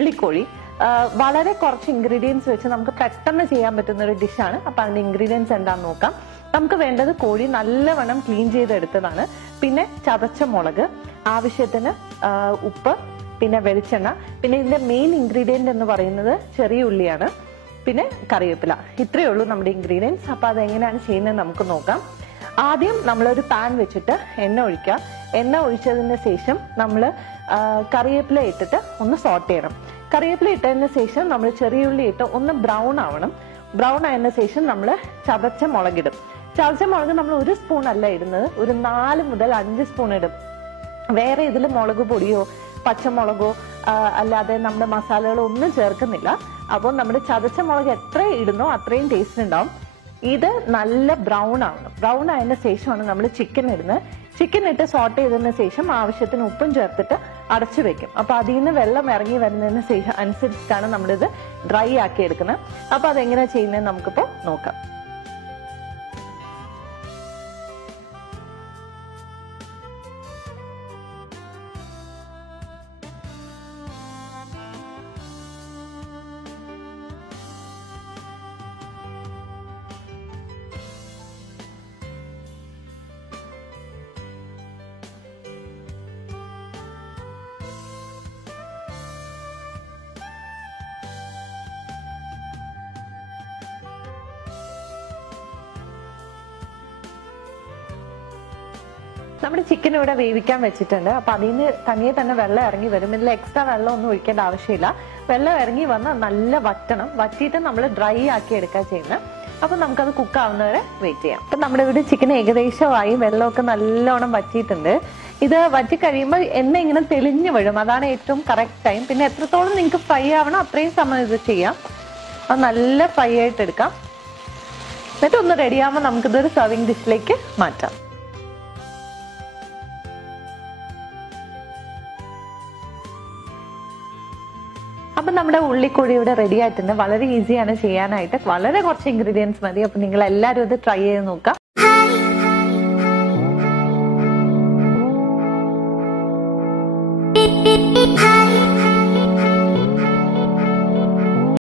ഉള്ളിക്കോഴി. വളരെ കുറച്ച് ഇൻഗ്രീഡിയൻസ് വെച്ച് നമുക്ക് പെട്ടെന്ന് ചെയ്യാൻ പറ്റുന്ന ഒരു ഡിഷാണ്. അപ്പൊ അതിന്റെ ഇൻഗ്രീഡിയൻസ് എന്താണെന്ന് നോക്കാം. നമുക്ക് വേണ്ടത് കോഴി നല്ലവണ്ണം ക്ലീൻ ചെയ്തെടുത്തതാണ്, പിന്നെ ചതച്ച മുളക്, ആവശ്യത്തിന് ഉപ്പ്, പിന്നെ വെളിച്ചെണ്ണ, പിന്നെ ഇതിന്റെ മെയിൻ ഇൻഗ്രീഡിയന്റ് എന്ന് പറയുന്നത് ചെറിയ ഉള്ളിയാണ്, പിന്നെ കറിവേപ്പില. ഇത്രയേ ഉള്ളൂ നമ്മുടെ ഇൻഗ്രീഡിയൻസ്. അപ്പൊ അതെങ്ങനെയാണ് ചെയ്യുന്നത് നമുക്ക് നോക്കാം. ആദ്യം നമ്മളൊരു പാൻ വെച്ചിട്ട് എണ്ണ ഒഴിക്കുക. എണ്ണ ഒഴിച്ചതിന് ശേഷം നമ്മൾ കറിവേപ്പില ഇട്ടിട്ട് ഒന്ന് സോട്ട് ചെയ്യണം. കറിവേപ്പില ഇട്ടതിന് ശേഷം നമ്മൾ ചെറിയ ഉള്ളി ഇട്ട് ഒന്ന് ബ്രൗൺ ആവണം. ബ്രൗൺ ആയതിനു ശേഷം നമ്മൾ ചതച്ച മുളകിടും. ചതച്ച മുളക് നമ്മൾ 1 സ്പൂൺ അല്ല ഇടുന്നത്, ഒരു 4 മുതൽ 5 സ്പൂൺ ഇടും. വേറെ ഇതിൽ മുളക് പൊടിയോ പച്ചമുളകോ അല്ലാതെ നമ്മുടെ മസാലകളോ ഒന്നും ചേർക്കുന്നില്ല. അപ്പോൾ നമ്മുടെ ചതച്ച മുളക് എത്ര ഇടുന്നോ അത്രയും ടേസ്റ്റ് ഉണ്ടാവും. ഇത് നല്ല ബ്രൗൺ ആവണം. ബ്രൗൺ ആയതിനു ശേഷമാണ് നമ്മൾ ചിക്കൻ ഇടുന്നത്. ചിക്കൻ ഇട്ട് സോട്ട് ചെയ്തതിന് ശേഷം ആവശ്യത്തിന് ഉപ്പും ചേർത്തിട്ട് അടച്ചു വെക്കും. അപ്പൊ അതിൽ നിന്ന് വെള്ളം ഇറങ്ങി വരുന്നതിന് ശേഷം അനുസരിച്ചിട്ടാണ് നമ്മളിത് ഡ്രൈ ആക്കി എടുക്കുന്നത്. അപ്പൊ അതെങ്ങനെയാ ചെയ്യുന്നത് നമുക്കിപ്പോ നോക്കാം. നമ്മുടെ ചിക്കൻ ഇവിടെ വേവിക്കാൻ വെച്ചിട്ടുണ്ട്. അപ്പൊ അതിന് തനിയെ തന്നെ വെള്ളം ഇറങ്ങി വരും. ഇതിൽ എക്സ്ട്രാ വെള്ളം ഒന്നും ഒഴിക്കേണ്ട ആവശ്യമില്ല. വെള്ളം ഇറങ്ങി വന്ന് നല്ല വറ്റണം. വറ്റിയിട്ട് നമ്മൾ ഡ്രൈ ആക്കി എടുക്കുക ചെയ്യുന്നത്. അപ്പൊ നമുക്കത് കുക്ക് ആവുന്നവരെ വെയിറ്റ് ചെയ്യാം. അപ്പൊ നമ്മുടെ ഇവിടെ ചിക്കൻ ഏകദേശമായി വെള്ളമൊക്കെ നല്ലോണം വറ്റിയിട്ടുണ്ട്. ഇത് വറ്റി കഴിയുമ്പോൾ എണ്ണ ഇങ്ങനെ തെളിഞ്ഞു വീഴും. അതാണ് ഏറ്റവും കറക്റ്റ് ടൈം. പിന്നെ എത്രത്തോളം നിങ്ങൾക്ക് ഫ്രൈ ആവണം അത്രയും സമയം ഇത് ചെയ്യാം. അത് നല്ല ഫ്രൈ ആയിട്ട് എടുക്കാം. എന്നിട്ട് ഒന്ന് റെഡിയാകുമ്പോൾ നമുക്കിതൊരു സർവിങ് ഡിഷിലേക്ക് മാറ്റാം. അപ്പൊ നമ്മുടെ ഉള്ളിക്കോഴി ഇവിടെ റെഡി ആയിട്ടുണ്ട്. വളരെ ഈസിയാണ് ചെയ്യാനായിട്ട്. വളരെ കുറച്ച് ഇൻഗ്രീഡിയൻസ് മതി. അപ്പൊ നിങ്ങൾ എല്ലാവരും ഇത് ട്രൈ ചെയ്ത് നോക്കാം.